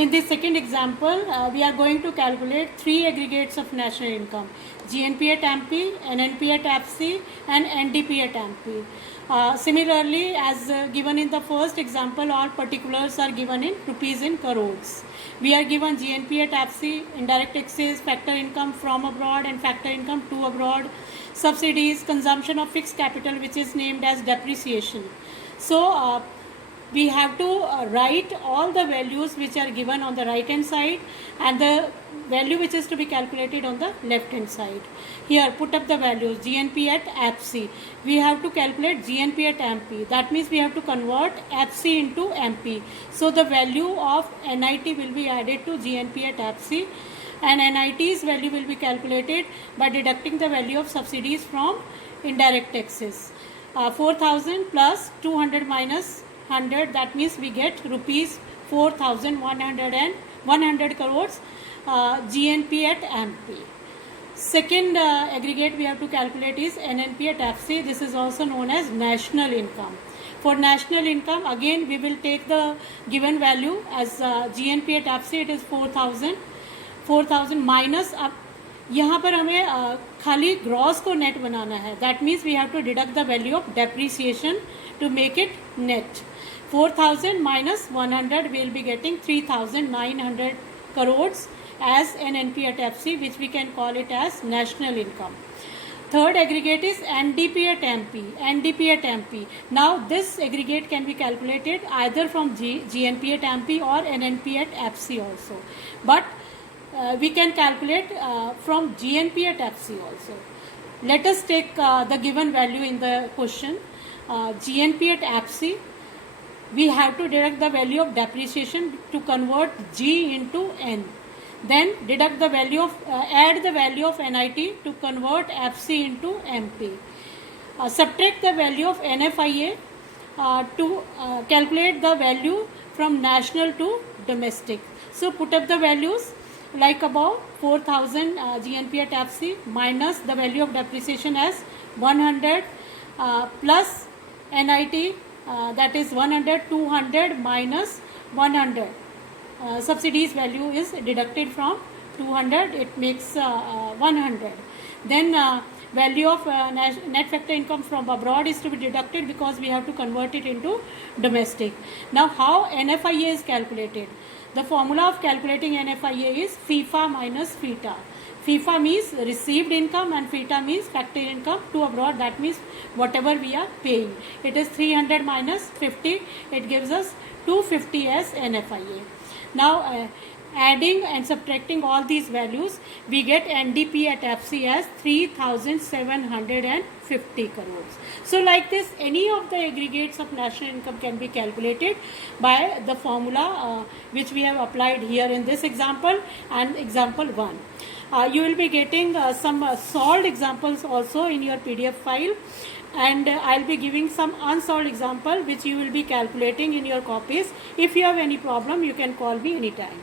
In this second example, we are going to calculate three aggregates of national income: GNP at MP, NNP at APC, and NDP at MP. Similarly, as given in the first example, all particulars are given in rupees in crores. We are given GNP at APC, indirect taxes, factor income from abroad and factor income to abroad, subsidies, consumption of fixed capital, which is named as depreciation. So we have to write all the values which are given on the right hand side and the value which is to be calculated on the left hand side. Here put up the values. GNP at APC, we have to calculate GNP at MP. That means we have to convert APC into MP. So the value of NIT will be added to GNP at APC, and NIT's value will be calculated by deducting the value of subsidies from indirect taxes. 4,000 plus 200 minus 100, that means we get rupees 4,100 and 100 crores GNP at MP. Second aggregate we have to calculate is NNP at APC. This is also known as national income. For national income, again we will take the given value as GNP at APC, it is 4,000 minus. अब यहाँ पर हमें खाली gross को net बनाना है. That means we have to deduct the value of depreciation to make it net. 4,000 minus 100 we will be getting 3,900 crores as NNP at FC, which we can call it as national income. Third aggregate is NDP at MP. NDP at MP. Now this aggregate can be calculated either from GNP at MP or NNP at FC also. But we can calculate from GNP at FC also. Let us take the given value in the question. GNP at FC, we have to deduct the value of depreciation to convert G into N. Then deduct the value of, add the value of NIT to convert FC into MP. Subtract the value of NFIA to calculate the value from national to domestic. So put up the values like above. 4,000 GNP at FC minus the value of depreciation as 100 plus NIT, that is 100, 200 minus 100. Subsidies value is deducted from 200, it makes 100. Then value of net factor income from abroad is to be deducted because we have to convert it into domestic. Now how NFIA is calculated? The formula of calculating NFIA is FIFA minus FITA. FIFA means received income and FITA means factor income to abroad. That means whatever we are paying. It is 300 minus 50. It gives us 250 as NFIA. Now adding and subtracting all these values, we get NDP at FC as 3,750 crores. So like this, any of the aggregates of national income can be calculated by the formula which we have applied here in this example and example 1. You will be getting some solved examples also in your PDF file, and I'll be giving some unsolved example which you will be calculating in your copies. If you have any problem, you can call me anytime.